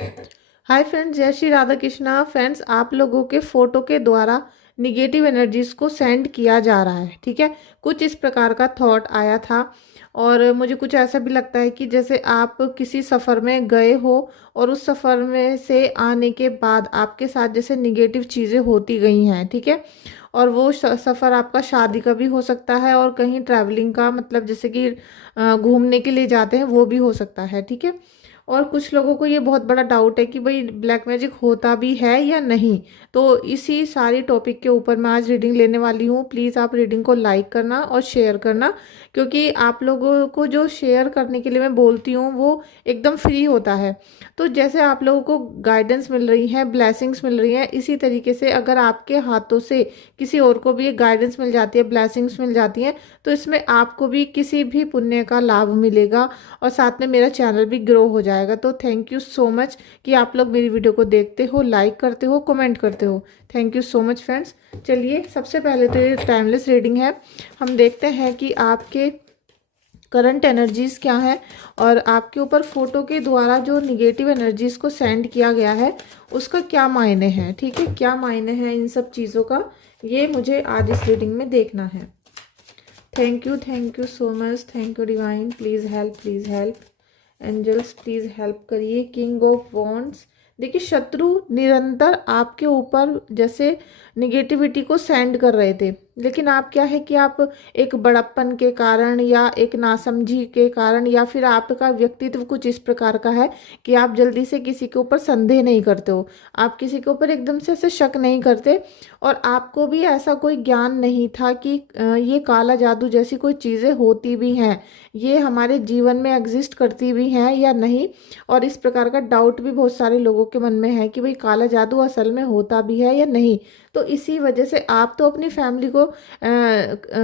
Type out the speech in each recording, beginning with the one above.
Hi friends, जय Shri Radha Krishna. Friends, आप लोगों के फोटो के द्वारा निगेटिव एनर्जीज को सेंड किया जा रहा है। ठीक है, कुछ इस प्रकार का थॉट आया था और मुझे कुछ ऐसा भी लगता है कि जैसे आप किसी सफ़र में गए हो और उस सफ़र में से आने के बाद आपके साथ जैसे निगेटिव चीज़ें होती गई हैं। ठीक है, और वो सफ़र आपका शादी का भी हो सकता है और कहीं ट्रैवलिंग का, मतलब जैसे कि घूमने के लिए जाते हैं, वो भी हो सकता है। ठीक है, और कुछ लोगों को ये बहुत बड़ा डाउट है कि भाई ब्लैक मैजिक होता भी है या नहीं। तो इसी सारी टॉपिक के ऊपर मैं आज रीडिंग लेने वाली हूँ। प्लीज़ आप रीडिंग को लाइक करना और शेयर करना, क्योंकि आप लोगों को जो शेयर करने के लिए मैं बोलती हूँ वो एकदम फ्री होता है। तो जैसे आप लोगों को गाइडेंस मिल रही है, ब्लेसिंग्स मिल रही हैं, इसी तरीके से अगर आपके हाथों से किसी और को भी एक गाइडेंस मिल जाती है, ब्लेसिंग्स मिल जाती हैं, तो इसमें आपको भी किसी भी पुण्य का लाभ मिलेगा और साथ में मेरा चैनल भी ग्रो हो जाएगा। तो थैंक यू सो मच कि आप लोग मेरी वीडियो को देखते हो, लाइक करते हो, कमेंट करते हो। Thank you so much friends. चलिए, सबसे पहले तो ये टाइमलेस रीडिंग है। हम देखते हैं कि आपके करंट एनर्जीज क्या है और आपके ऊपर फोटो के द्वारा जो निगेटिव एनर्जीज को सेंड किया गया है उसका क्या मायने हैं। ठीक है, क्या मायने हैं इन सब चीज़ों का, ये मुझे आज इस रीडिंग में देखना है। Thank you so much. Thank you divine. Please help angels, please help करिए। King of wands. देखिए, शत्रु निरंतर आपके ऊपर जैसे निगेटिविटी को सेंड कर रहे थे, लेकिन आप क्या है कि आप एक बड़प्पन के कारण या एक नासमझी के कारण या फिर आपका व्यक्तित्व कुछ इस प्रकार का है कि आप जल्दी से किसी के ऊपर संदेह नहीं करते हो, आप किसी के ऊपर एकदम से ऐसे शक नहीं करते, और आपको भी ऐसा कोई ज्ञान नहीं था कि ये काला जादू जैसी कोई चीज़ें होती भी हैं, ये हमारे जीवन में एग्जिस्ट करती भी हैं या नहीं। और इस प्रकार का डाउट भी बहुत सारे लोगों के मन में है कि भाई काला जादू असल में होता भी है या नहीं। तो इसी वजह से आप तो अपनी फैमिली को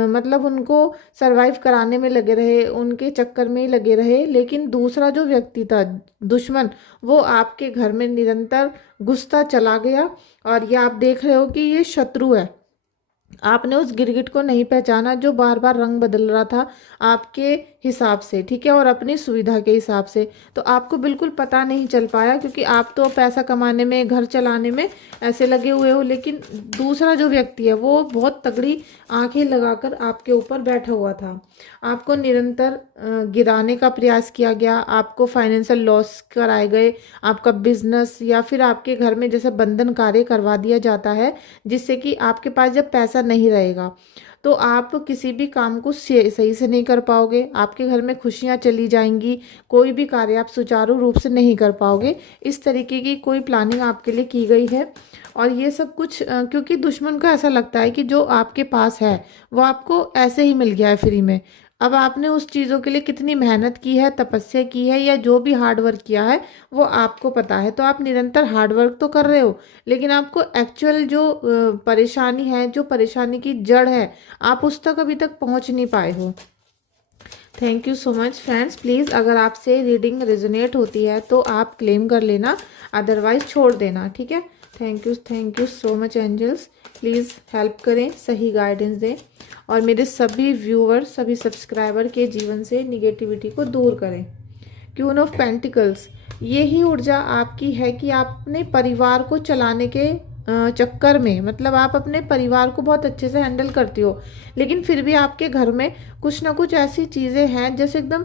मतलब उनको सरवाइव कराने में लगे रहे, उनके चक्कर में ही लगे रहे, लेकिन दूसरा जो व्यक्ति था, दुश्मन, वो आपके घर में निरंतर घुसता चला गया। और ये आप देख रहे हो कि ये शत्रु है। आपने उस गिरगिट को नहीं पहचाना जो बार बार रंग बदल रहा था आपके हिसाब से। ठीक है, और अपनी सुविधा के हिसाब से। तो आपको बिल्कुल पता नहीं चल पाया, क्योंकि आप तो पैसा कमाने में, घर चलाने में ऐसे लगे हुए हो, लेकिन दूसरा जो व्यक्ति है वो बहुत तगड़ी आंखें लगाकर आपके ऊपर बैठा हुआ था। आपको निरंतर गिराने का प्रयास किया गया, आपको फाइनेंशियल लॉस कराए गए, आपका बिजनेस या फिर आपके घर में जैसे बंधन कार्य करवा दिया जाता है, जिससे कि आपके पास जब पैसा नहीं रहेगा तो आप किसी भी काम को सही से नहीं कर पाओगे, आपके घर में खुशियां चली जाएंगी, कोई भी कार्य आप सुचारू रूप से नहीं कर पाओगे। इस तरीके की कोई प्लानिंग आपके लिए की गई है। और ये सब कुछ क्योंकि दुश्मन को ऐसा लगता है कि जो आपके पास है वो आपको ऐसे ही मिल गया है फ्री में। अब आपने उस चीज़ों के लिए कितनी मेहनत की है, तपस्या की है, या जो भी हार्ड वर्क किया है वो आपको पता है। तो आप निरंतर हार्ड वर्क तो कर रहे हो, लेकिन आपको एक्चुअल जो परेशानी है, जो परेशानी की जड़ है, आप उस तक अभी तक पहुंच नहीं पाए हो। Thank you so much friends. Please अगर आपसे रीडिंग रेजोनेट होती है तो आप क्लेम कर लेना, अदरवाइज छोड़ देना। ठीक है, thank you so much angels. Please help करें, सही गाइडेंस दें और मेरे सभी व्यूअर, सभी सब्सक्राइबर के जीवन से निगेटिविटी को दूर करें। क्वीन ऑफ पेंटिकल्स, यही ऊर्जा आपकी है कि आप अपने परिवार को चलाने के चक्कर में, मतलब आप अपने परिवार को बहुत अच्छे से हैंडल करती हो, लेकिन फिर भी आपके घर में कुछ ना कुछ ऐसी चीज़ें हैं जैसे एकदम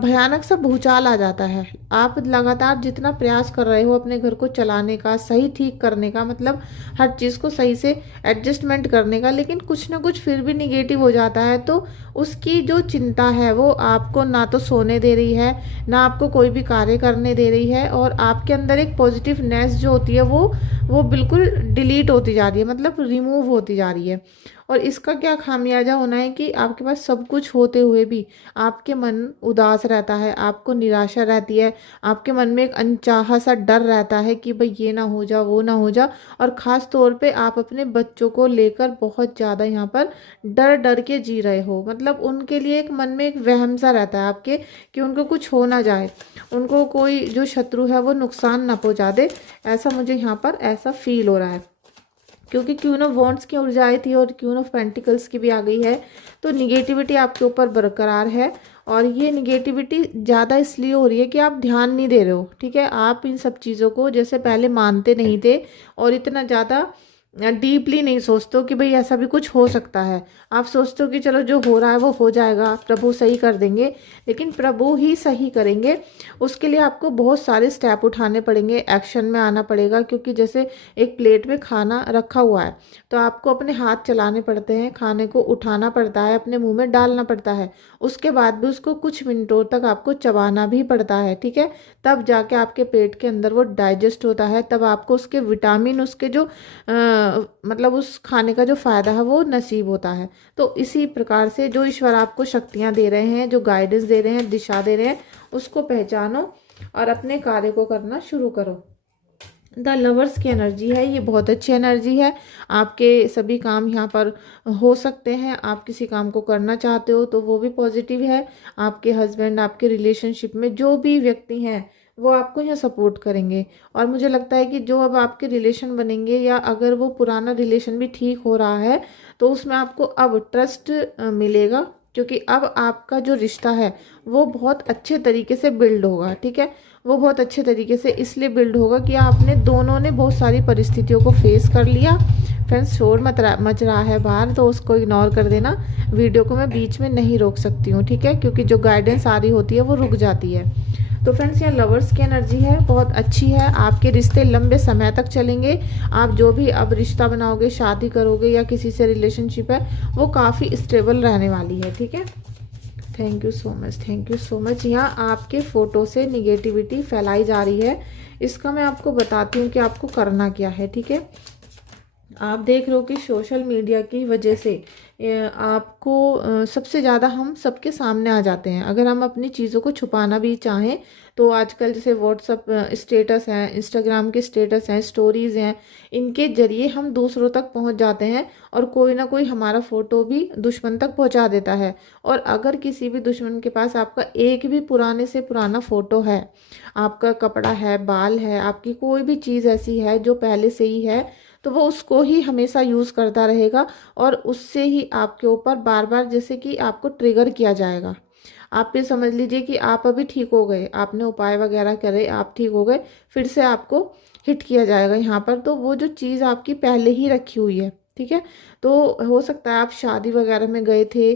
भयानक सा भूचाल आ जाता है। आप लगातार जितना प्रयास कर रहे हो अपने घर को चलाने का, सही ठीक करने का, मतलब हर चीज़ को सही से एडजस्टमेंट करने का, लेकिन कुछ ना कुछ फिर भी निगेटिव हो जाता है। तो उसकी जो चिंता है वो आपको ना तो सोने दे रही है, ना आपको कोई भी कार्य करने दे रही है, और आपके अंदर एक पॉजिटिवनेस जो होती है वो बिल्कुल डिलीट होती जा रही है, मतलब रिमूव होती जा रही है। और इसका क्या खामियाजा होना है कि आपके पास सब कुछ होते हुए भी आपके मन उदास रहता है, आपको निराशा रहती है, आपके मन में एक अनचाहा सा डर रहता है कि भाई ये ना हो जा, वो ना हो जा। और ख़ास तौर पे आप अपने बच्चों को लेकर बहुत ज़्यादा यहाँ पर डर डर के जी रहे हो, मतलब उनके लिए एक मन में एक वहम सा रहता है आपके कि उनको कुछ हो ना जाए, उनको कोई जो शत्रु है वो नुकसान ना पहुँचा दे। ऐसा मुझे यहाँ पर ऐसा फील हो रहा है, क्योंकि क्वीन ऑफ वॉन्ड्स की ऊर्जा आई थी और क्वीन ऑफ पेंटिकल्स की भी आ गई है। तो निगेटिविटी आपके ऊपर बरकरार है और ये निगेटिविटी ज़्यादा इसलिए हो रही है कि आप ध्यान नहीं दे रहे हो, ठीक है। आप इन सब चीज़ों को जैसे पहले मानते नहीं थे और इतना ज़्यादा डीपली नहीं सोचते हो कि भाई ऐसा भी कुछ हो सकता है। आप सोचते हो कि चलो जो हो रहा है वो हो जाएगा, प्रभु सही कर देंगे, लेकिन प्रभु ही सही करेंगे। उसके लिए आपको बहुत सारे स्टेप उठाने पड़ेंगे, एक्शन में आना पड़ेगा। क्योंकि जैसे एक प्लेट में खाना रखा हुआ है तो आपको अपने हाथ चलाने पड़ते हैं, खाने को उठाना पड़ता है, अपने मुंह में डालना पड़ता है, उसके बाद भी उसको कुछ मिनटों तक आपको चबाना भी पड़ता है, ठीक है। तब जाके आपके पेट के अंदर वो डाइजेस्ट होता है, तब आपको उसके विटामिन, उसके जो मतलब उस खाने का जो फ़ायदा है वो नसीब होता है। तो इसी प्रकार से जो ईश्वर आपको शक्तियाँ दे रहे हैं, जो गाइडेंस दे रहे हैं, दिशा दे रहे हैं, उसको पहचानो और अपने कार्य को करना शुरू करो। द लवर्स की एनर्जी है, ये बहुत अच्छी एनर्जी है। आपके सभी काम यहाँ पर हो सकते हैं। आप किसी काम को करना चाहते हो तो वो भी पॉजिटिव है। आपके हस्बैंड, आपके रिलेशनशिप में जो भी व्यक्ति हैं वो आपको यहाँ सपोर्ट करेंगे। और मुझे लगता है कि जो अब आपके रिलेशन बनेंगे, या अगर वो पुराना रिलेशन भी ठीक हो रहा है, तो उसमें आपको अब ट्रस्ट मिलेगा। क्योंकि अब आपका जो रिश्ता है वो बहुत अच्छे तरीके से बिल्ड होगा, ठीक है। वो बहुत अच्छे तरीके से इसलिए बिल्ड होगा कि आपने दोनों ने बहुत सारी परिस्थितियों को फेस कर लिया। फ्रेंड्स, शोर मच रहा है बाहर, तो उसको इग्नोर कर देना। वीडियो को मैं बीच में नहीं रोक सकती हूँ, ठीक है, क्योंकि जो गाइडेंस आ रही होती है वो रुक जाती है। तो फ्रेंड्स, यहाँ लवर्स की एनर्जी है, बहुत अच्छी है। आपके रिश्ते लंबे समय तक चलेंगे। आप जो भी अब रिश्ता बनाओगे, शादी करोगे या किसी से रिलेशनशिप है, वो काफ़ी स्टेबल रहने वाली है, ठीक है। Thank you so much, thank you so much. यहाँ आपके फ़ोटो से निगेटिविटी फैलाई जा रही है, इसका मैं आपको बताती हूँ कि आपको करना क्या है, ठीक है। आप देख रहे हो कि सोशल मीडिया की वजह से आपको सबसे ज़्यादा हम सबके सामने आ जाते हैं। अगर हम अपनी चीज़ों को छुपाना भी चाहें तो आजकल जैसे व्हाट्सअप स्टेटस हैं, इंस्टाग्राम के स्टेटस हैं, स्टोरीज़ हैं, इनके ज़रिए हम दूसरों तक पहुंच जाते हैं और कोई ना कोई हमारा फ़ोटो भी दुश्मन तक पहुंचा देता है। और अगर किसी भी दुश्मन के पास आपका एक भी पुराने से पुराना फ़ोटो है, आपका कपड़ा है, बाल है, आपकी कोई भी चीज़ ऐसी है जो पहले से ही है, तो वो उसको ही हमेशा यूज़ करता रहेगा और उससे ही आपके ऊपर बार बार जैसे कि आपको ट्रिगर किया जाएगा। आप ये समझ लीजिए कि आप अभी ठीक हो गए, आपने उपाय वगैरह करे, आप ठीक हो गए, फिर से आपको हिट किया जाएगा यहाँ पर। तो वो जो चीज़ आपकी पहले ही रखी हुई है, ठीक है। तो हो सकता है आप शादी वगैरह में गए थे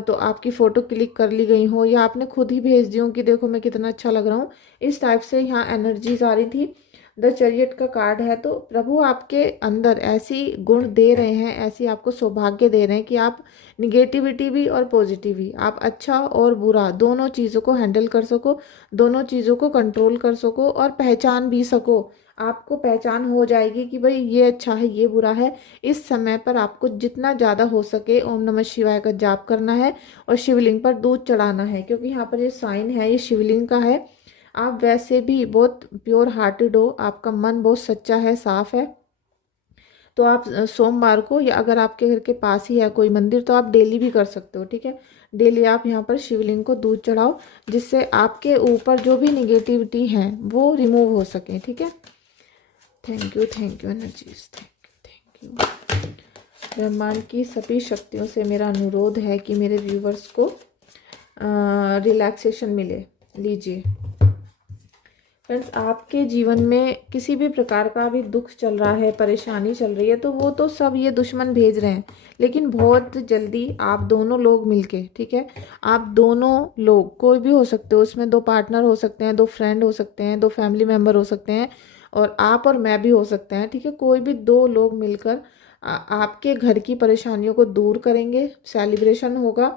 तो आपकी फ़ोटो क्लिक कर ली गई हो, या आपने खुद ही भेज दी हो कि देखो मैं कितना अच्छा लग रहा हूँ। इस टाइप से यहाँ एनर्जीज आ रही थी। द चैरियट का कार्ड है, तो प्रभु आपके अंदर ऐसी गुण दे रहे हैं, ऐसी आपको सौभाग्य दे रहे हैं कि आप निगेटिविटी भी और पॉजिटिव भी, आप अच्छा और बुरा दोनों चीज़ों को हैंडल कर सको, दोनों चीज़ों को कंट्रोल कर सको और पहचान भी सको। आपको पहचान हो जाएगी कि भाई ये अच्छा है, ये बुरा है। इस समय पर आपको जितना ज़्यादा हो सके ओम नमः शिवाय का जाप करना है और शिवलिंग पर दूध चढ़ाना है, क्योंकि यहाँ पर ये साइन है, ये शिवलिंग का है। आप वैसे भी बहुत प्योर हार्टेड हो, आपका मन बहुत सच्चा है, साफ है, तो आप सोमवार को, या अगर आपके घर के पास ही है कोई मंदिर, तो आप डेली भी कर सकते हो, ठीक है। डेली आप यहाँ पर शिवलिंग को दूध चढ़ाओ, जिससे आपके ऊपर जो भी निगेटिविटी है वो रिमूव हो सके, ठीक है। Thank you energies, thank you. ब्रह्मांड की सभी शक्तियों से मेरा अनुरोध है कि मेरे व्यूवर्स को रिलैक्सेशन मिले। लीजिए फ्रेंड्स, आपके जीवन में किसी भी प्रकार का भी दुख चल रहा है, परेशानी चल रही है, तो वो तो सब ये दुश्मन भेज रहे हैं। लेकिन बहुत जल्दी आप दोनों लोग मिलके, ठीक है, आप दोनों लोग, कोई भी हो सकते हो, उसमें 2 पार्टनर हो सकते हैं, 2 फ्रेंड हो सकते हैं, 2 फैमिली मेम्बर हो सकते हैं, और आप और मैं भी हो सकते हैं, ठीक है। कोई भी 2 लोग मिलकर आपके घर की परेशानियों को दूर करेंगे। सेलिब्रेशन होगा,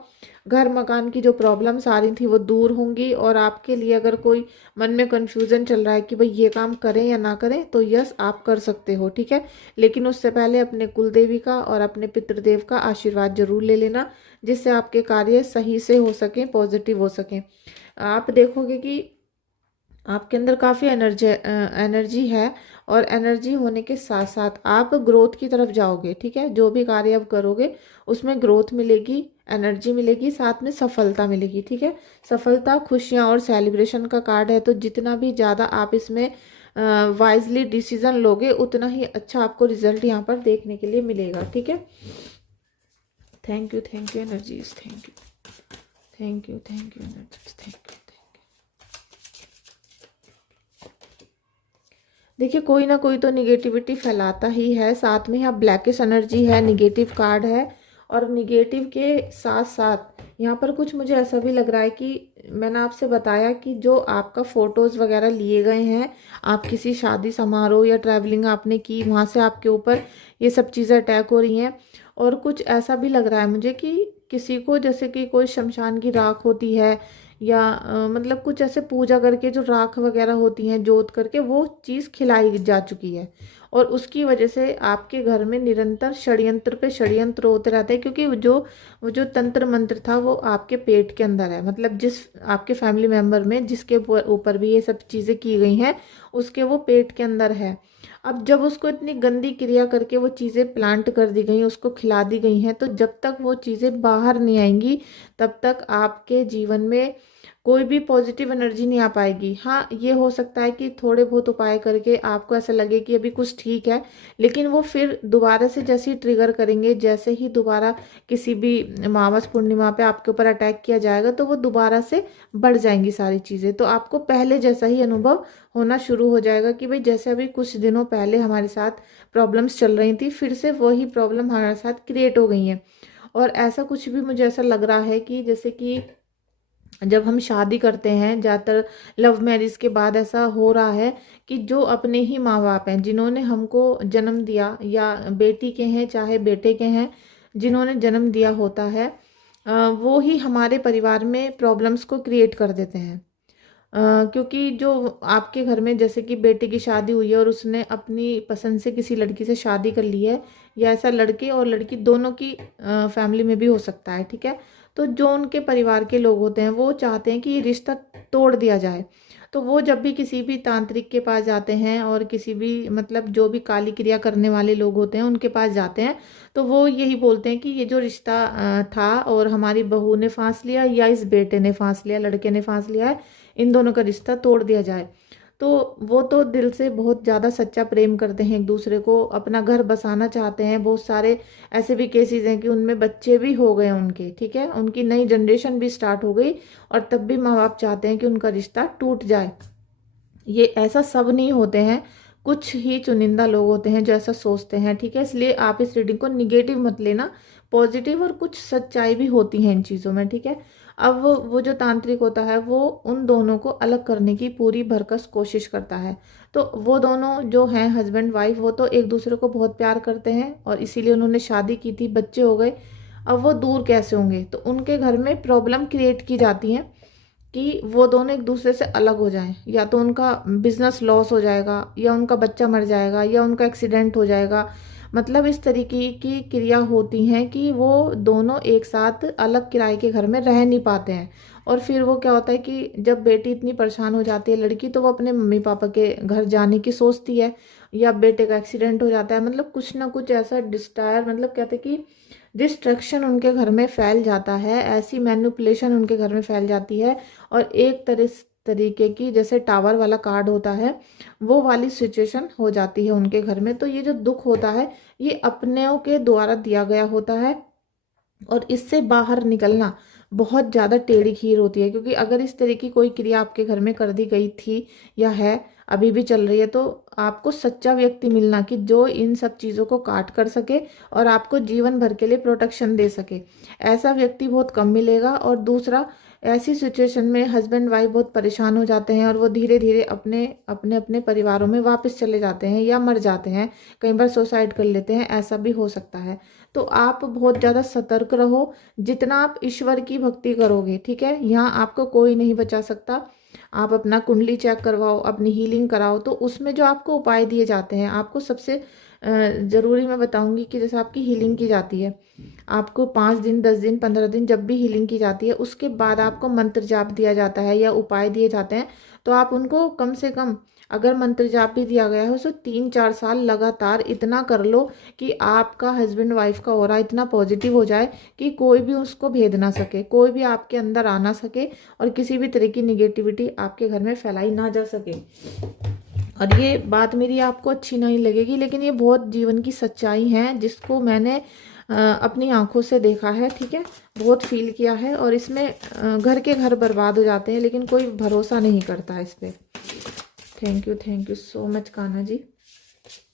घर मकान की जो प्रॉब्लम्स आ रही थी वो दूर होंगी। और आपके लिए अगर कोई मन में कन्फ्यूज़न चल रहा है कि भाई ये काम करें या ना करें, तो यस, आप कर सकते हो, ठीक है। लेकिन उससे पहले अपने कुल देवी का और अपने पितृदेव का आशीर्वाद जरूर ले लेना, जिससे आपके कार्य सही से हो सकें, पॉजिटिव हो सकें। आप देखोगे कि आपके अंदर काफ़ी एनर्जी है, और एनर्जी होने के साथ साथ आप ग्रोथ की तरफ जाओगे, ठीक है। जो भी कार्य आप करोगे उसमें ग्रोथ मिलेगी, एनर्जी मिलेगी, साथ में सफलता मिलेगी, ठीक है। सफलता, खुशियाँ और सेलिब्रेशन का कार्ड है, तो जितना भी ज़्यादा आप इसमें वाइजली डिसीजन लोगे, उतना ही अच्छा आपको रिजल्ट यहाँ पर देखने के लिए मिलेगा, ठीक है। Thank you energies, thank thank you, thank you, thank you. देखिए कोई ना कोई तो निगेटिविटी फैलाता ही है, साथ में यहाँ ब्लैकिश एनर्जी है, निगेटिव कार्ड है। और निगेटिव के साथ साथ यहाँ पर कुछ मुझे ऐसा भी लग रहा है कि मैंने आपसे बताया कि जो आपका फ़ोटोज़ वगैरह लिए गए हैं, आप किसी शादी समारोह या ट्रैवलिंग आपने की, वहाँ से आपके ऊपर ये सब चीज़ें अटैक हो रही हैं। और कुछ ऐसा भी लग रहा है मुझे कि किसी को, जैसे कि कोई शमशान की राख होती है या मतलब कुछ ऐसे पूजा करके जो राख वगैरह होती हैं जोत करके, वो चीज़ खिलाई जा चुकी है। और उसकी वजह से आपके घर में निरंतर षड्यंत्र पे षड्यंत्र होते रहते हैं, क्योंकि वो जो तंत्र मंत्र था वो आपके पेट के अंदर है। मतलब जिस आपके फैमिली मेंबर में जिसके ऊपर भी ये सब चीज़ें की गई हैं, उसके वो पेट के अंदर है। अब जब उसको इतनी गंदी क्रिया करके वो चीज़ें प्लांट कर दी गई, उसको खिला दी गई हैं, तो जब तक वो चीज़ें बाहर नहीं आएंगी तब तक आपके जीवन में कोई भी पॉजिटिव एनर्जी नहीं आ पाएगी। हाँ, ये हो सकता है कि थोड़े बहुत उपाय करके आपको ऐसा लगे कि अभी कुछ ठीक है, लेकिन वो फिर दोबारा से जैसे ही ट्रिगर करेंगे, जैसे ही दोबारा किसी भी अमावस पूर्णिमा पे आपके ऊपर अटैक किया जाएगा, तो वो दोबारा से बढ़ जाएंगी सारी चीज़ें। तो आपको पहले जैसा ही अनुभव होना शुरू हो जाएगा कि भाई जैसे अभी कुछ दिनों पहले हमारे साथ प्रॉब्लम्स चल रही थी, फिर से वही प्रॉब्लम हमारे साथ क्रिएट हो गई हैं। और ऐसा कुछ भी मुझे ऐसा लग रहा है कि जैसे कि जब हम शादी करते हैं, ज़्यादातर लव मैरिज के बाद ऐसा हो रहा है कि जो अपने ही माँ बाप हैं, जिन्होंने हमको जन्म दिया, या बेटी के हैं चाहे बेटे के हैं, जिन्होंने जन्म दिया होता है, वो ही हमारे परिवार में प्रॉब्लम्स को क्रिएट कर देते हैं। क्योंकि जो आपके घर में जैसे कि बेटे की शादी हुई है और उसने अपनी पसंद से किसी लड़की से शादी कर ली है, या ऐसा लड़के और लड़की दोनों की फैमिली में भी हो सकता है, ठीक है। तो जो उनके परिवार के लोग होते हैं वो चाहते हैं कि ये रिश्ता तोड़ दिया जाए। तो वो जब भी किसी भी तांत्रिक के पास जाते हैं और किसी भी मतलब जो भी काली क्रिया करने वाले लोग होते हैं उनके पास जाते हैं, तो वो यही बोलते हैं कि ये जो रिश्ता था और हमारी बहू ने फांस लिया या इस बेटे ने फांस लिया, लड़के ने फांस लिया है, इन दोनों का रिश्ता तोड़ दिया जाए। तो वो तो दिल से बहुत ज़्यादा सच्चा प्रेम करते हैं, एक दूसरे को अपना घर बसाना चाहते हैं। बहुत सारे ऐसे भी केसेस हैं कि उनमें बच्चे भी हो गए उनके, ठीक है, उनकी नई जनरेशन भी स्टार्ट हो गई, और तब भी माँ बाप चाहते हैं कि उनका रिश्ता टूट जाए। ये ऐसा सब नहीं होते हैं, कुछ ही चुनिंदा लोग होते हैं जो ऐसा सोचते हैं, ठीक है। इसलिए आप इस रीडिंग को निगेटिव मत लेना, पॉजिटिव और कुछ सच्चाई भी होती है इन चीज़ों में, ठीक है। अब वो जो तांत्रिक होता है वो उन दोनों को अलग करने की पूरी भरकस कोशिश करता है। तो वो दोनों जो हैं हस्बैंड वाइफ, वो तो एक दूसरे को बहुत प्यार करते हैं और इसीलिए उन्होंने शादी की थी, बच्चे हो गए। अब वो दूर कैसे होंगे, तो उनके घर में प्रॉब्लम क्रिएट की जाती है कि वो दोनों एक दूसरे से अलग हो जाएं, या तो उनका बिजनेस लॉस हो जाएगा, या उनका बच्चा मर जाएगा, या उनका एक्सीडेंट हो जाएगा। मतलब इस तरीके की क्रिया होती हैं कि वो दोनों एक साथ अलग किराए के घर में रह नहीं पाते हैं। और फिर वो क्या होता है कि जब बेटी इतनी परेशान हो जाती है लड़की, तो वो अपने मम्मी पापा के घर जाने की सोचती है, या बेटे का एक्सीडेंट हो जाता है, मतलब कुछ ना कुछ ऐसा डिस्टायर, मतलब कहते हैं कि डिस्ट्रक्शन उनके घर में फैल जाता है, ऐसी मैनिपुलेशन उनके घर में फैल जाती है। और एक तरीके की जैसे टावर वाला कार्ड होता है, वो वाली सिचुएशन हो जाती है उनके घर में। तो ये जो दुख होता है ये अपनों के द्वारा दिया गया होता है, और इससे बाहर निकलना बहुत ज़्यादा टेढ़ी खीर होती है। क्योंकि अगर इस तरह की कोई क्रिया आपके घर में कर दी गई थी या है, अभी भी चल रही है, तो आपको सच्चा व्यक्ति मिलना कि जो इन सब चीज़ों को काट कर सके और आपको जीवन भर के लिए प्रोटेक्शन दे सके, ऐसा व्यक्ति बहुत कम मिलेगा। और दूसरा, ऐसी सिचुएशन में हस्बैंड वाइफ बहुत परेशान हो जाते हैं और वो धीरे धीरे अपने अपने अपने परिवारों में वापस चले जाते हैं या मर जाते हैं, कई बार सुसाइड कर लेते हैं, ऐसा भी हो सकता है। तो आप बहुत ज़्यादा सतर्क रहो, जितना आप ईश्वर की भक्ति करोगे, ठीक है, यहाँ आपको कोई नहीं बचा सकता। आप अपना कुंडली चेक करवाओ, अपनी हीलिंग कराओ, तो उसमें जो आपको उपाय दिए जाते हैं, आपको सबसे ज़रूरी मैं बताऊंगी कि जैसे आपकी हीलिंग की जाती है, आपको 5 दिन 10 दिन 15 दिन जब भी हीलिंग की जाती है, उसके बाद आपको मंत्र जाप दिया जाता है या उपाय दिए जाते हैं। तो आप उनको कम से कम, अगर मंत्र जाप भी दिया गया है उसे 3-4 साल लगातार इतना कर लो कि आपका हस्बैंड वाइफ का ऑरा इतना पॉजिटिव हो जाए कि कोई भी उसको भेद ना सके, कोई भी आपके अंदर आ ना सके, और किसी भी तरह की निगेटिविटी आपके घर में फैलाई ना जा सके। और ये बात मेरी आपको अच्छी नहीं लगेगी, लेकिन ये बहुत जीवन की सच्चाई है जिसको मैंने अपनी आंखों से देखा है, ठीक है, बहुत फील किया है। और इसमें घर के घर बर्बाद हो जाते हैं, लेकिन कोई भरोसा नहीं करता इस पर। Thank you so much Kanha ji.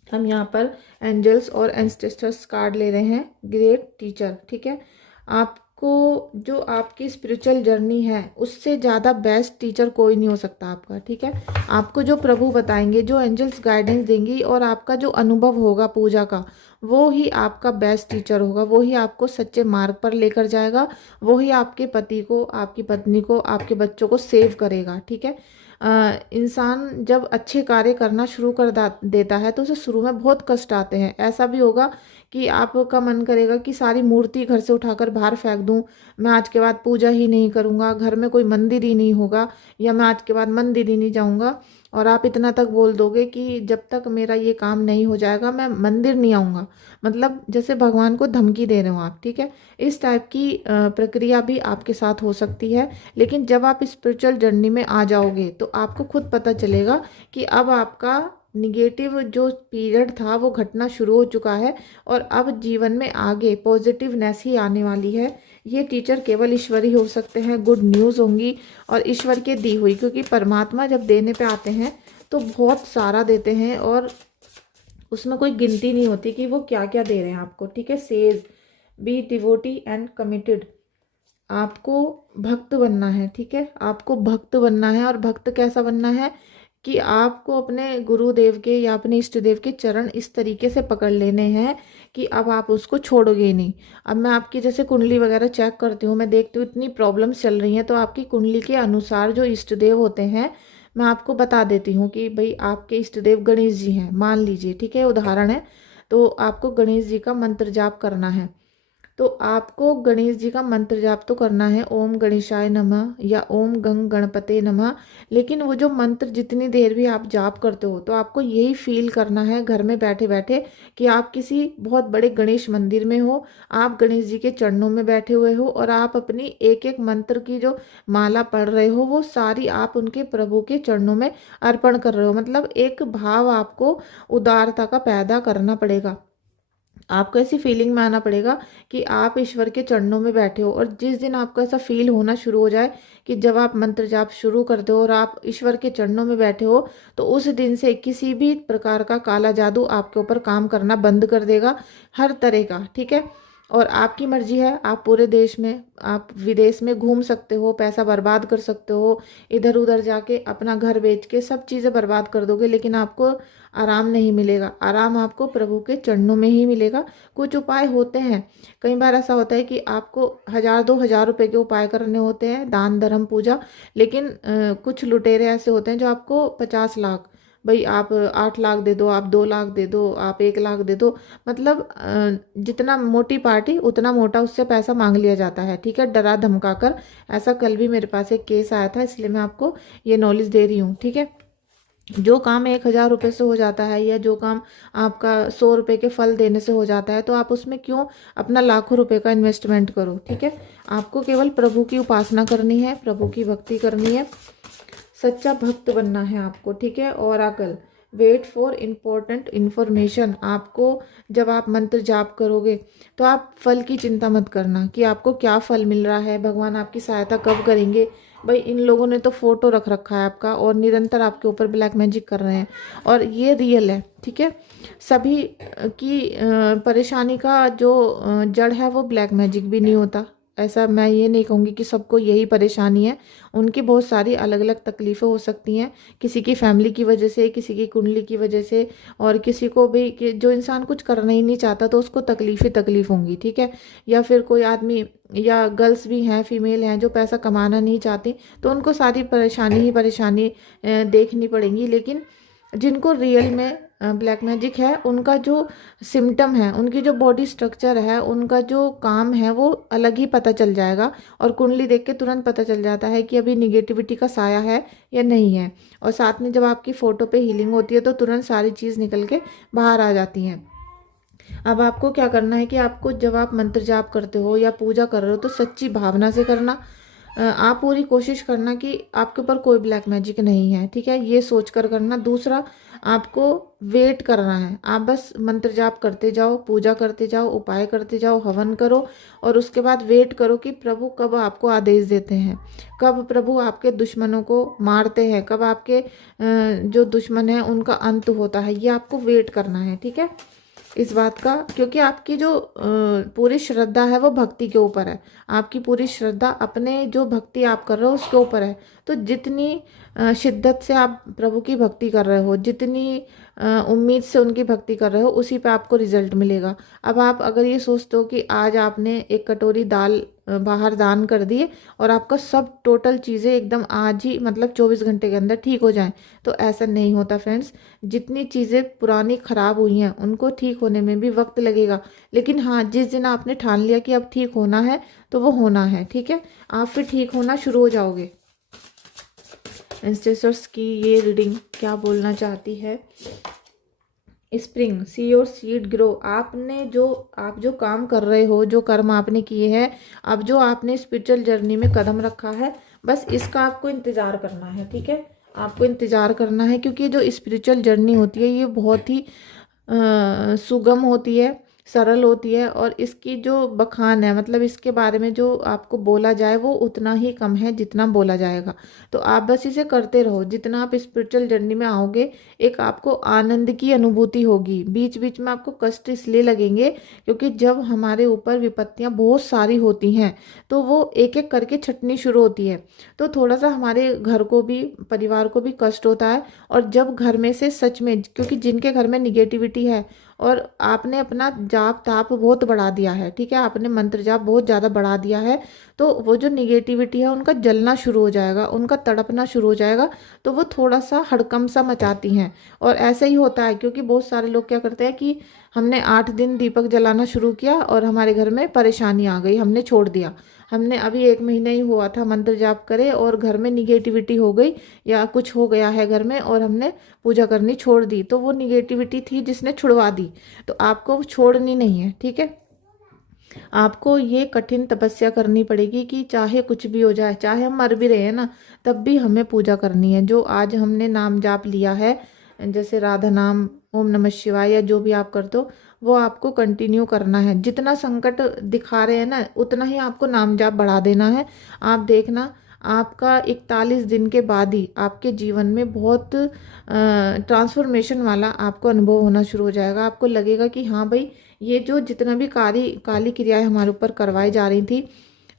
हम यहाँ पर एंजल्स और एंसेस्टर्स कार्ड ले रहे हैं। ग्रेट टीचर, ठीक है, आपको जो आपकी स्पिरिचुअल जर्नी है उससे ज़्यादा बेस्ट टीचर कोई नहीं हो सकता आपका, ठीक है। आपको जो प्रभु बताएंगे, जो एंजल्स गाइडेंस देंगी और आपका जो अनुभव होगा पूजा का, वो ही आपका बेस्ट टीचर होगा, वो ही आपको सच्चे मार्ग पर लेकर जाएगा, वो ही आपके पति को, आपकी पत्नी को, आपके बच्चों को सेव करेगा, ठीक है। इंसान जब अच्छे कार्य करना शुरू कर देता है तो उसे शुरू में बहुत कष्ट आते हैं। ऐसा भी होगा कि आपका मन करेगा कि सारी मूर्ति घर से उठाकर बाहर फेंक दूं, मैं आज के बाद पूजा ही नहीं करूंगा, घर में कोई मंदिर ही नहीं होगा, या मैं आज के बाद मंदिर ही नहीं जाऊंगा। और आप इतना तक बोल दोगे कि जब तक मेरा ये काम नहीं हो जाएगा मैं मंदिर नहीं आऊँगा, मतलब जैसे भगवान को धमकी दे रहे हो आप, ठीक है। इस टाइप की प्रक्रिया भी आपके साथ हो सकती है। लेकिन जब आप स्पिरिचुअल जर्नी में आ जाओगे तो आपको खुद पता चलेगा कि अब आपका निगेटिव जो पीरियड था वो घटना शुरू हो चुका है, और अब जीवन में आगे पॉजिटिवनेस ही आने वाली है। ये टीचर केवल ईश्वर ही हो सकते हैं, गुड न्यूज़ होंगी और ईश्वर के दी हुई, क्योंकि परमात्मा जब देने पे आते हैं तो बहुत सारा देते हैं और उसमें कोई गिनती नहीं होती कि वो क्या क्या दे रहे हैं आपको, ठीक है। Says be devotee and committed, आपको भक्त बनना है, ठीक है, आपको भक्त बनना है। और भक्त कैसा बनना है कि आपको अपने गुरुदेव के या अपने इष्ट देव के चरण इस तरीके से पकड़ लेने हैं कि अब आप उसको छोड़ोगे ही नहीं। अब मैं आपकी जैसे कुंडली वगैरह चेक करती हूँ, मैं देखती हूँ इतनी प्रॉब्लम्स चल रही हैं, तो आपकी कुंडली के अनुसार जो इष्ट देव होते हैं मैं आपको बता देती हूँ कि भाई आपके इष्ट देव गणेश जी हैं, मान लीजिए, ठीक है, उदाहरण है। तो आपको गणेश जी का मंत्र जाप करना है। तो आपको गणेश जी का मंत्र जाप तो करना है, ओम गणेशाय नमः या ओम गंग गणपते नमः। लेकिन वो जो मंत्र जितनी देर भी आप जाप करते हो तो आपको यही फील करना है घर में बैठे बैठे कि आप किसी बहुत बड़े गणेश मंदिर में हो, आप गणेश जी के चरणों में बैठे हुए हो और आप अपनी एक एक मंत्र की जो माला पढ़ रहे हो वो सारी आप उनके प्रभु के चरणों में अर्पण कर रहे हो। मतलब एक भाव आपको उदारता का पैदा करना पड़ेगा, आपको ऐसी फीलिंग में आना पड़ेगा कि आप ईश्वर के चरणों में बैठे हो। और जिस दिन आपको ऐसा फील होना शुरू हो जाए कि जब आप मंत्र जाप शुरू करते हो और आप ईश्वर के चरणों में बैठे हो, तो उस दिन से किसी भी प्रकार का काला जादू आपके ऊपर काम करना बंद कर देगा, हर तरह का, ठीक है। और आपकी मर्जी है, आप पूरे देश में, आप विदेश में घूम सकते हो, पैसा बर्बाद कर सकते हो, इधर उधर जाके अपना घर बेच के सब चीज़ें बर्बाद कर दोगे, लेकिन आपको आराम नहीं मिलेगा। आराम आपको प्रभु के चरणों में ही मिलेगा। कुछ उपाय होते हैं, कई बार ऐसा होता है कि आपको 1000-2000 रुपए के उपाय करने होते हैं, दान धर्म पूजा। लेकिन कुछ लुटेरे ऐसे होते हैं जो आपको 50 लाख, भाई आप 8 लाख दे दो, आप 2 लाख दे दो, आप 1 लाख दे दो, मतलब जितना मोटी पार्टी उतना मोटा उससे पैसा मांग लिया जाता है, ठीक है, डरा धमका कर। ऐसा कल भी मेरे पास एक केस आया था, इसलिए मैं आपको ये नॉलेज दे रही हूँ, ठीक है। जो काम 1000 रुपये से हो जाता है या जो काम आपका 100 रुपये के फल देने से हो जाता है, तो आप उसमें क्यों अपना लाखों रुपए का इन्वेस्टमेंट करो, ठीक है। आपको केवल प्रभु की उपासना करनी है, प्रभु की भक्ति करनी है, सच्चा भक्त बनना है आपको, ठीक है। और अकल, वेट फॉर इम्पोर्टेंट इन्फॉर्मेशन, आपको जब आप मंत्र जाप करोगे तो आप फल की चिंता मत करना कि आपको क्या फल मिल रहा है, भगवान आपकी सहायता कब करेंगे। भाई इन लोगों ने तो फोटो रख रखा है आपका और निरंतर आपके ऊपर ब्लैक मैजिक कर रहे हैं, और ये रियल है, ठीक है। सभी की परेशानी का जो जड़ है वो ब्लैक मैजिक भी नहीं होता। ऐसा मैं ये नहीं कहूँगी कि सबको यही परेशानी है, उनकी बहुत सारी अलग अलग तकलीफ़ें हो सकती हैं, किसी की फैमिली की वजह से, किसी की कुंडली की वजह से, और किसी को भी कि जो इंसान कुछ करना ही नहीं चाहता तो उसको तकलीफ़ होंगी, ठीक है। या फिर कोई आदमी या गर्ल्स भी हैं, फीमेल हैं जो पैसा कमाना नहीं चाहती, तो उनको सारी परेशानी ही परेशानी देखनी पड़ेंगी। लेकिन जिनको रियल में ब्लैक मैजिक है, उनका जो सिम्टम है, उनकी जो बॉडी स्ट्रक्चर है, उनका जो काम है वो अलग ही पता चल जाएगा, और कुंडली देख के तुरंत पता चल जाता है कि अभी निगेटिविटी का साया है या नहीं है। और साथ में जब आपकी फ़ोटो पे हीलिंग होती है तो तुरंत सारी चीज़ निकल के बाहर आ जाती हैं। अब आपको क्या करना है कि आपको जब आप मंत्र जाप करते हो या पूजा कर रहे हो तो सच्ची भावना से करना, आप पूरी कोशिश करना कि आपके ऊपर कोई ब्लैक मैजिक नहीं है, ठीक है, ये सोच कर करना। दूसरा, आपको वेट करना है, आप बस मंत्र जाप करते जाओ, पूजा करते जाओ, उपाय करते जाओ, हवन करो, और उसके बाद वेट करो कि प्रभु कब आपको आदेश देते हैं, कब प्रभु आपके दुश्मनों को मारते हैं, कब आपके जो दुश्मन हैं उनका अंत होता है, ये आपको वेट करना है, ठीक है, इस बात का। क्योंकि आपकी जो पूरी श्रद्धा है वो भक्ति के ऊपर है, आपकी पूरी श्रद्धा अपने जो भक्ति आप कर रहे हो उसके ऊपर है। तो जितनी शिद्दत से आप प्रभु की भक्ति कर रहे हो, जितनी उम्मीद से उनकी भक्ति कर रहे हो, उसी पे आपको रिजल्ट मिलेगा। अब आप अगर ये सोचते हो कि आज आपने एक कटोरी दाल बाहर दान कर दिए और आपका सब टोटल चीज़ें एकदम आज ही मतलब 24 घंटे के अंदर ठीक हो जाएं, तो ऐसा नहीं होता फ्रेंड्स। जितनी चीज़ें पुरानी ख़राब हुई हैं उनको ठीक होने में भी वक्त लगेगा, लेकिन हाँ, जिस दिन आपने ठान लिया कि अब ठीक होना है तो वो होना है, ठीक है, आप फिर ठीक होना शुरू हो जाओगे। एंसेस्टर्स की ये रीडिंग क्या बोलना चाहती है? Spring, see your seed grow. आप जो काम कर रहे हो, जो कर्म आपने किए हैं, अब जो आपने स्पिरिचुअल जर्नी में कदम रखा है, बस इसका आपको इंतज़ार करना है, ठीक है, आपको इंतज़ार करना है। क्योंकि जो स्पिरिचुअल जर्नी होती है ये बहुत ही सुगम होती है, सरल होती है, और इसकी जो बखान है, मतलब इसके बारे में जो आपको बोला जाए वो उतना ही कम है जितना बोला जाएगा। तो आप बस इसे करते रहो। जितना आप स्पिरिचुअल जर्नी में आओगे, एक आपको आनंद की अनुभूति होगी। बीच बीच में आपको कष्ट इसलिए लगेंगे क्योंकि जब हमारे ऊपर विपत्तियां बहुत सारी होती हैं तो वो एक एक करके छटनी शुरू होती है, तो थोड़ा सा हमारे घर को भी, परिवार को भी कष्ट होता है। और जब घर में से सच में, क्योंकि जिनके घर में निगेटिविटी है और आपने अपना जाप ताप बहुत बढ़ा दिया है, ठीक है, आपने मंत्र जाप बहुत ज़्यादा बढ़ा दिया है, तो वो जो निगेटिविटी है उनका जलना शुरू हो जाएगा, उनका तड़पना शुरू हो जाएगा, तो वो थोड़ा सा हड़कम सा मचाती हैं। और ऐसा ही होता है, क्योंकि बहुत सारे लोग क्या करते हैं कि हमने 8 दिन दीपक जलाना शुरू किया और हमारे घर में परेशानी आ गई, हमने छोड़ दिया। हमने अभी 1 महीना ही हुआ था मंत्र जाप करे और घर में निगेटिविटी हो गई या कुछ हो गया है घर में और हमने पूजा करनी छोड़ दी, तो वो निगेटिविटी थी जिसने छुड़वा दी, तो आपको छोड़नी नहीं है, ठीक है। आपको ये कठिन तपस्या करनी पड़ेगी कि चाहे कुछ भी हो जाए, चाहे हम मर भी रहे हैं ना, तब भी हमें पूजा करनी है। जो आज हमने नाम जाप लिया है, जैसे राधा नाम, ओम नमः शिवाय, या जो भी आप करते हो, वो आपको कंटिन्यू करना है। जितना संकट दिखा रहे हैं ना, उतना ही आपको नाम जाप बढ़ा देना है। आप देखना, आपका 41 दिन के बाद ही आपके जीवन में बहुत ट्रांसफॉर्मेशन वाला आपको अनुभव होना शुरू हो जाएगा। आपको लगेगा कि हाँ भाई, ये जो जितना भी काली क्रियाएं हमारे ऊपर करवाई जा रही थी,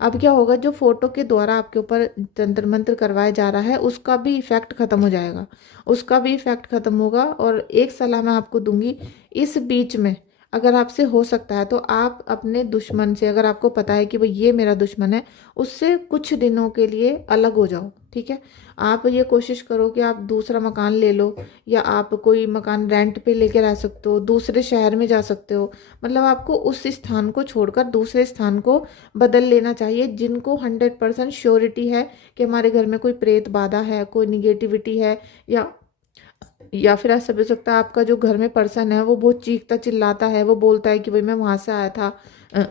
अब क्या होगा, जो फोटो के द्वारा आपके ऊपर तंत्र मंत्र करवाया जा रहा है उसका भी इफेक्ट खत्म हो जाएगा, उसका भी इफेक्ट खत्म होगा। और एक सलाह मैं आपको दूंगी, इस बीच में अगर आपसे हो सकता है तो आप अपने दुश्मन से, अगर आपको पता है कि भाई ये मेरा दुश्मन है, उससे कुछ दिनों के लिए अलग हो जाओ, ठीक है। आप ये कोशिश करो कि आप दूसरा मकान ले लो, या आप कोई मकान रेंट पे लेके रह सकते हो, दूसरे शहर में जा सकते हो। मतलब आपको उस स्थान को छोड़कर दूसरे स्थान को बदल लेना चाहिए, जिनको 100% श्योरिटी है कि हमारे घर में कोई प्रेत बाधा है, कोई निगेटिविटी है, या फिर ऐसा भी हो सकता है आपका जो घर में पर्सन है वो बहुत चीखता चिल्लाता है, वो बोलता है कि भाई मैं वहाँ से आया था अ,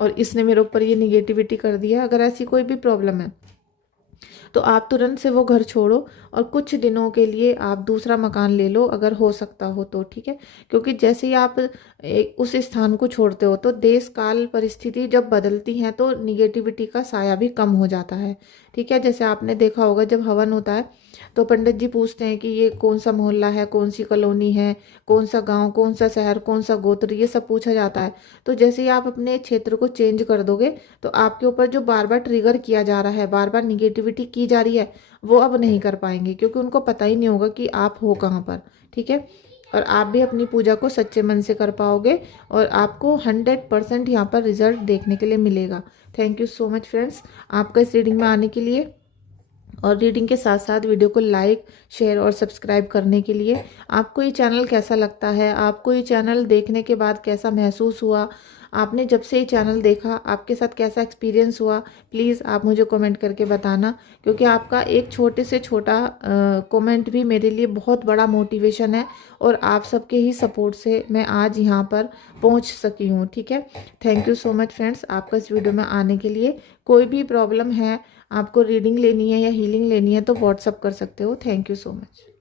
और इसने मेरे ऊपर ये निगेटिविटी कर दिया। अगर ऐसी कोई भी प्रॉब्लम है तो आप तुरंत से वो घर छोड़ो और कुछ दिनों के लिए आप दूसरा मकान ले लो, अगर हो सकता हो तो, ठीक है। क्योंकि जैसे ही आप उस स्थान को छोड़ते हो तो देश काल परिस्थिति जब बदलती हैं तो निगेटिविटी का साया भी कम हो जाता है, ठीक है। जैसे आपने देखा होगा, जब हवन होता है तो पंडित जी पूछते हैं कि ये कौन सा मोहल्ला है, कौन सी कॉलोनी है, कौन सा गांव, कौन सा शहर, कौन सा गोत्र, ये सब पूछा जाता है। तो जैसे ही आप अपने क्षेत्र को चेंज कर दोगे तो आपके ऊपर जो बार बार ट्रिगर किया जा रहा है, बार बार निगेटिविटी की जा रही है, वो अब नहीं कर पाएंगे, क्योंकि उनको पता ही नहीं होगा कि आप हो कहाँ पर, ठीक है। और आप भी अपनी पूजा को सच्चे मन से कर पाओगे और आपको 100% यहाँ पर रिजल्ट देखने के लिए मिलेगा। Thank you so much friends, आपका इस रीडिंग में आने के लिए, और रीडिंग के साथ साथ वीडियो को लाइक, शेयर और सब्सक्राइब करने के लिए। आपको ये चैनल कैसा लगता है, आपको ये चैनल देखने के बाद कैसा महसूस हुआ, आपने जब से ये चैनल देखा आपके साथ कैसा एक्सपीरियंस हुआ, प्लीज़ आप मुझे कमेंट करके बताना, क्योंकि आपका एक छोटे से छोटा कमेंट भी मेरे लिए बहुत बड़ा मोटिवेशन है और आप सबके ही सपोर्ट से मैं आज यहाँ पर पहुँच सकी हूँ। ठीक है, thank you so much friends आपका इस वीडियो में आने के लिए। कोई भी प्रॉब्लम है, आपको रीडिंग लेनी है या हीलिंग लेनी है तो व्हाट्सअप कर सकते हो। Thank you so much.